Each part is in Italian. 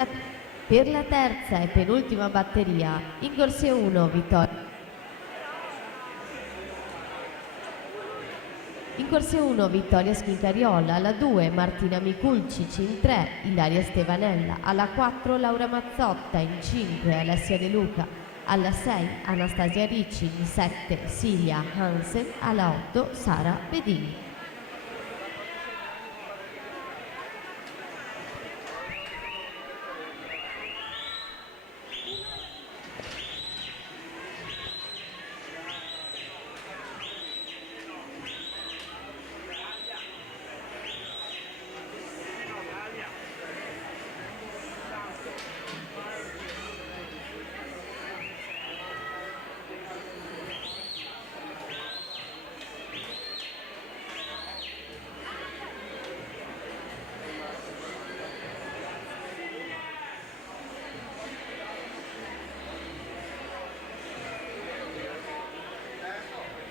Per la terza e penultima batteria, in corsia 1 Vittoria. In corsia 1 Vittoria Schincariola, alla 2 Martina Miculcic, in 3 Ilaria Stevanella, alla 4 Laura Mazzotta, in 5 Alessia De Luca, alla 6 Anastasia Ricci, in 7 Silvia Hansen, alla 8 Sara Bedini.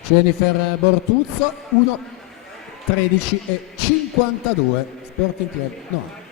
Jennifer Bortuzzo 1:13:52, Sporting Club Noa.